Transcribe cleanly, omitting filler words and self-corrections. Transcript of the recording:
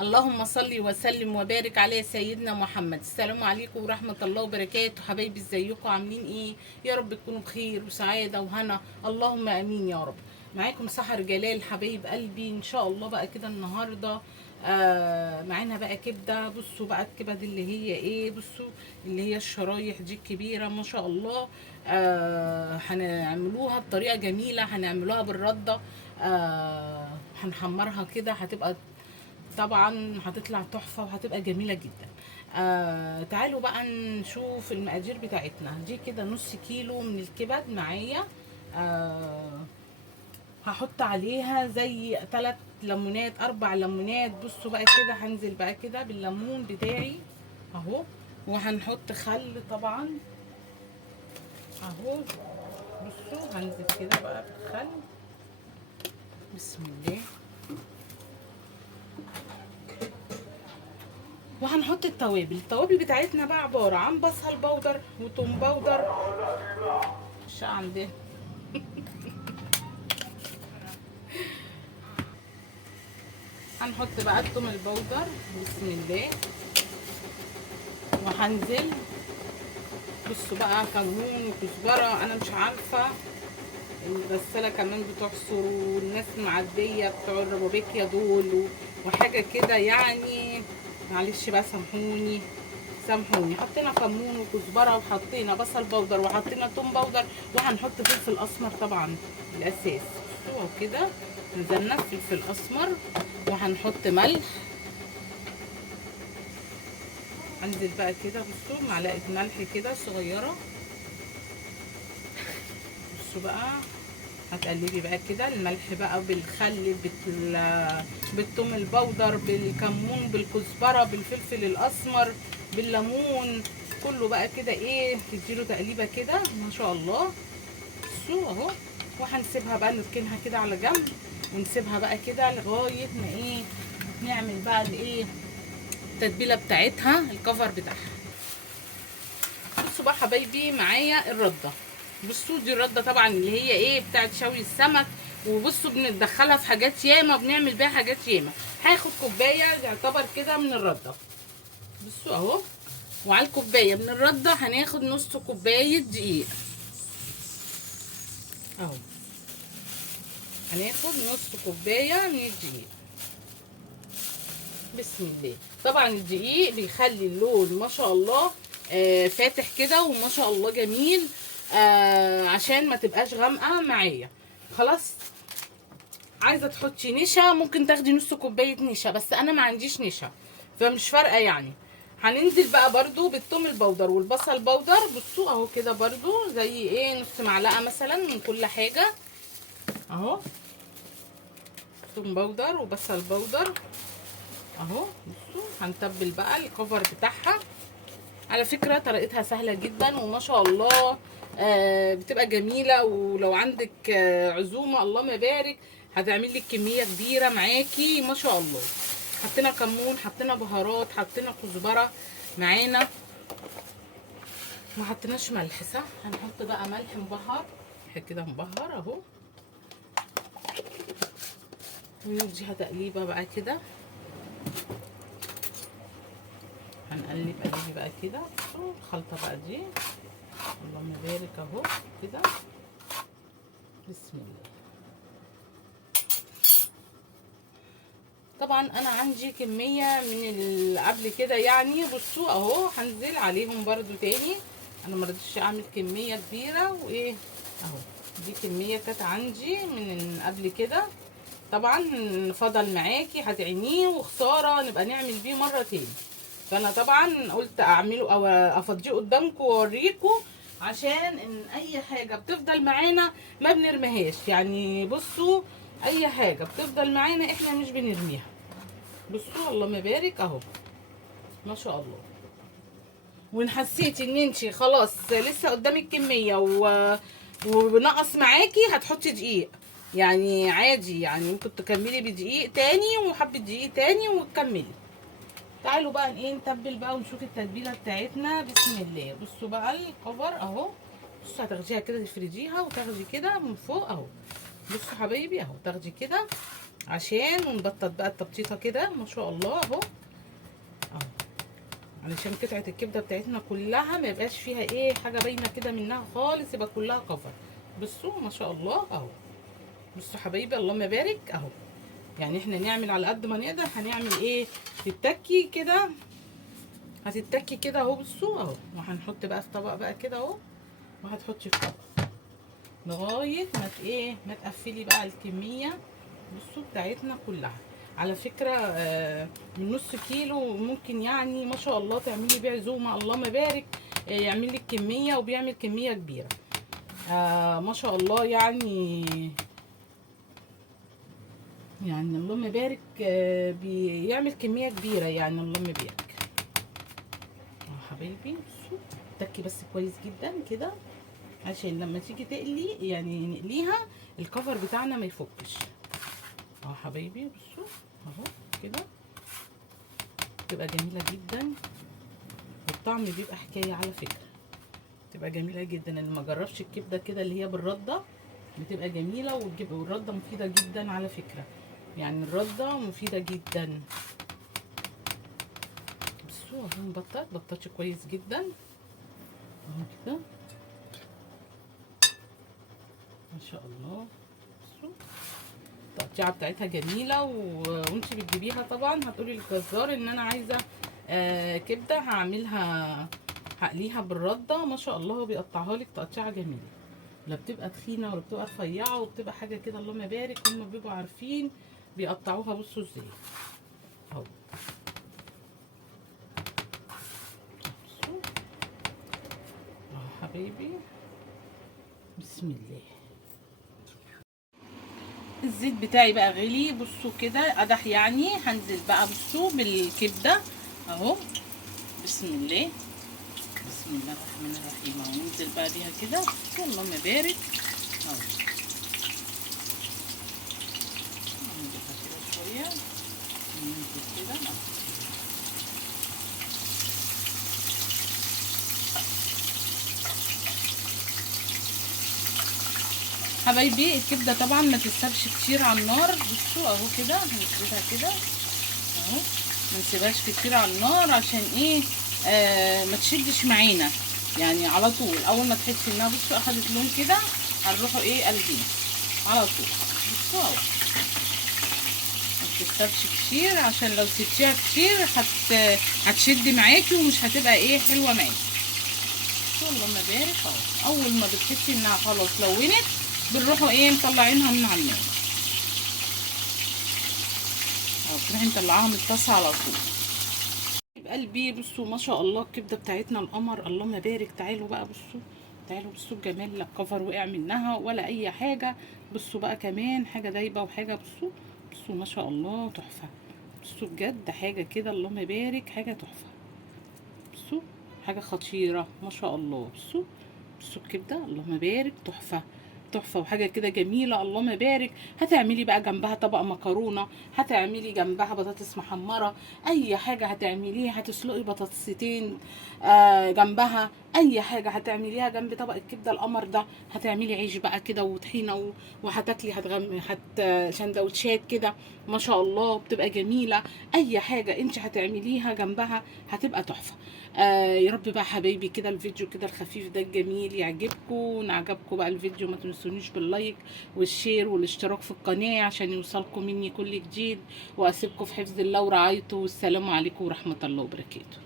اللهم صل وسلم وبارك على سيدنا محمد. السلام عليكم ورحمة الله وبركاته. حبايبي ازيكم عاملين ايه؟ يا رب تكونوا بخير وسعادة وهنا، اللهم امين يا رب. معاكم سحر جلال حبايب قلبي. ان شاء الله بقى كده النهاردة معانا بقى كبدة. بصوا بقى الكبد اللي هي ايه، بصوا اللي هي الشرايح دي الكبيرة ما شاء الله. هنعملوها بطريقة جميلة، هنعملوها بالردة. هنحمرها كده، هتبقى طبعا هتطلع تحفة وهتبقى جميلة جدا. تعالوا بقى نشوف المقادير بتاعتنا دي. كده نص كيلو من الكبد معايا. آه هحط عليها زي 3 ليمونات 4 ليمونات. بصوا بقى كده هنزل بقى كده بالليمون بتاعي اهو، وهنحط خل طبعا اهو. بصوا هنزل كده بقى بالخل، بسم الله. وهنحط التوابل بتاعتنا بقى عبارة عن بصل بودر وتوم بودر. مش عندنا. هنحط بقى التوم البودر، بسم الله. وهنزل بصوا بقى كمون وكزبرة. انا مش عارفة الغسالة كمان بتعصر، والناس المعدية بتوع الربابيكيا دول وحاجة كده يعني. معلش بقى سامحوني. حطينا كمون وكزبره وحطينا بصل بودر وحطينا توم بودر، وهنحط فلفل اسمر طبعا الاساس. بصوا كده نزلنا فلفل اسمر، وهنحط ملح. هنزل بقى كده بصوا معلقه ملح كده صغيره. بصوا بقى هتقلبي بقى كده الملح بقى بالخل بالثوم البودر بالكمون بالكزبره بالفلفل الاسمر بالليمون، كله بقى كده ايه، تديله تقليبه كده ما شاء الله. بصوا اهو. وهنسيبها بقى نركنها كده على جنب، ونسيبها بقى كده لغايه ما ايه، نعمل بقى الايه التتبيله بتاعتها الكفر بتاعها. بصوا بقى حبايبي معايا الرده. بصوا دي الرده طبعا اللي هي ايه بتاعت شوي السمك. وبصوا بندخلها في حاجات ياما، بنعمل بيها حاجات ياما. هاخد كوبايه يعتبر كده من الرده. بصوا اهو. وعلى الكوبايه من الرده هناخد نص كوبايه دقيق اهو. هناخد نص كوبايه من الدقيق، بسم الله. طبعا الدقيق بيخلي اللون ما شاء الله فاتح كده وما شاء الله جميل. عشان ما تبقاش غامقه معايا. خلاص، عايزه تحطي نشا ممكن تاخدي نص كوبايه نشا، بس انا ما عنديش نشا فمش فارقه يعني. هننزل بقى برضو بالثوم البودر والبصل بودر. بصوا اهو كده برضو زي ايه نص معلقه مثلا من كل حاجه اهو. ثوم بودر وبصل بودر اهو. بصوا هنتبل بقى الكفر بتاعها. على فكره طريقتها سهله جدا وما شاء الله بتبقى جميله. ولو عندك عزومه اللهم بارك هتعمل لك كميه كبيره معاكي ما شاء الله. حطينا كمون، حطينا بهارات، حطينا كزبره معانا، ما حطيناش ملح صح. هنحط بقى ملح مبهر كده مبهر اهو، ونديها تقليبه بقى كده. هنقلب بقى كده الخلطه بقى دي اللهم بارك اهو كده، بسم الله. طبعا انا عندي كميه من قبل كده يعني. بصوا اهو هنزل عليهم برضو تاني. انا مرضتش اعمل كميه كبيره وايه اهو. دي كميه كانت عندي من قبل كده. طبعا فضل معاكي هتعينيه وخساره نبقى نعمل بيه مره تاني. فانا طبعا قلت اعمله او افضيه قدامكم واوريكم، عشان ان اي حاجه بتفضل معانا ما بنرميهاش يعني. بصوا اي حاجه بتفضل معانا احنا مش بنرميها. بصوا اللهم بارك اهو ما شاء الله. وان حسيتي ان انت خلاص لسه قدامك كميه ونقص معاكي هتحطي دقيق يعني عادي، يعني ممكن تكملي بدقيق تاني وحبه دقيق تاني وتكملي. تعالوا بقى ايه نتبل بقى ونشوف التتبيله بتاعتنا، بسم الله. بصوا بقى الكفر اهو. بصوا هتاخديها كده تفرديها وتاخدي كده من فوق اهو. بصوا حبايبي اهو تاخدي كده عشان ونبطط بقى التبطيطه كده ما شاء الله اهو. اهو علشان قطعه الكبده بتاعتنا كلها ما يبقاش فيها ايه حاجه باينه كده منها خالص، يبقى كلها كفر. بصوا ما شاء الله اهو. بصوا حبايبي اللهم بارك اهو. يعني احنا نعمل على قد ما نقدر. هنعمل ايه؟ تتكي كده، هتتكي كده اهو. بصوا اهو. وهنحط بقى في طبق بقى كده اهو، وهتحطي في طبق لغايه ما ايه ما تقفلي بقى الكميه. بصوا بتاعتنا كلها على فكره من نص كيلو ممكن يعني ما شاء الله تعملي بيه عزومه اللهم بارك. يعمل لك كميه وبيعمل كميه كبيره ما شاء الله. يعني اللهم بارك بيعمل كميه كبيره يعني اللهم بارك. حبايبي بصوا تكي بس كويس جدا كده عشان لما تيجي تقلي يعني نقليها الكفر بتاعنا ما يفكش. حبايبي بصوا اهو كده بتبقى جميله جدا، والطعم بيبقى حكايه على فكره. بتبقى جميله جدا. اللي ما جربش الكبده كده اللي هي بالرده بتبقى جميله، والرده مفيده جدا على فكره. يعني الرده مفيده جدا. بصوا اهو بططش كويس جدا اهو كده ما شاء الله. بصوا التقطيعه بتاعتها جميله وانت بتجيبيها طبعا هتقولي للجزار ان انا عايزه كبده هعملها هقليها بالرده ما شاء الله. هو بيقطعها لك تقطيعه جميله، لا بتبقى تخينه ولا بتبقى رفيعه، وبتبقى حاجه كده اللهم بارك. هم بيبقوا عارفين بيقطعوها. بصوا ازاي اهو. بصوا اهو حبايبي بسم الله. الزيت بتاعي بقى غلي. بصوا كده قدح يعني. هنزل بقى بصوا بالكبده اهو. بسم الله بسم الله الرحمن الرحيم اهو. ننزل بقى بيها كده. بصوا اللهم بارك اهو. ننزلها كده شويه ننزل كده اهو. حبايبي الكبده طبعا ما تتسابش كتير على النار. بصوا اهو كده هنفردها كده اهو. ما نسيبهاش كتير على النار عشان ايه ما تشدش معانا يعني على طول. اول ما تحسي انها بصوا اخدت لون كده هنروحوا ايه قلبين على طول. بصوا اهو ما تتسابش كتير عشان لو سبتيها كتير هتشد معاكي ومش هتبقى ايه حلوه معاكي. بصوا اللهم بارك اهو. اول ما بتحسي انها خلاص لونت بنروحوا ايه مطلعينها من على النار اهو. بنروحي مطلعاها من الطاسه على طول. قلبي بصوا ما شاء الله الكبده بتاعتنا القمر اللهم بارك. تعالوا بقى بصوا تعالوا بصوا الجمال. لا الكفر وقع منها ولا اي حاجه. بصوا بقى كمان حاجه دايبه وحاجه. بصوا بصوا ما شاء الله تحفه. بصوا بجد حاجه كده اللهم بارك حاجه تحفه. بصوا حاجه خطيره ما شاء الله. بصوا بصوا الكبده اللهم بارك تحفه تحفه وحاجه كده جميله اللهم بارك. هتعملي بقى جنبها طبق مكرونه، هتعملي جنبها بطاطس محمره، اي حاجه هتعمليها. هتسلقي بطاطستين جنبها، اي حاجه هتعمليها جنب طبق الكبده القمر ده. هتعملي عيش بقى كده وطحينه وهتاكلي سندوتشات كده ما شاء الله بتبقى جميله. اي حاجه انت هتعمليها جنبها هتبقى تحفه. يا رب بقى حبايبي كده الفيديو كده الخفيف ده الجميل يعجبكم. عجبكم بقى الفيديو ما تنسونيش باللايك والشير والاشتراك في القناه عشان يوصلكم مني كل جديد. واسيبكم في حفظ الله ورعايته، والسلام عليكم ورحمه الله وبركاته.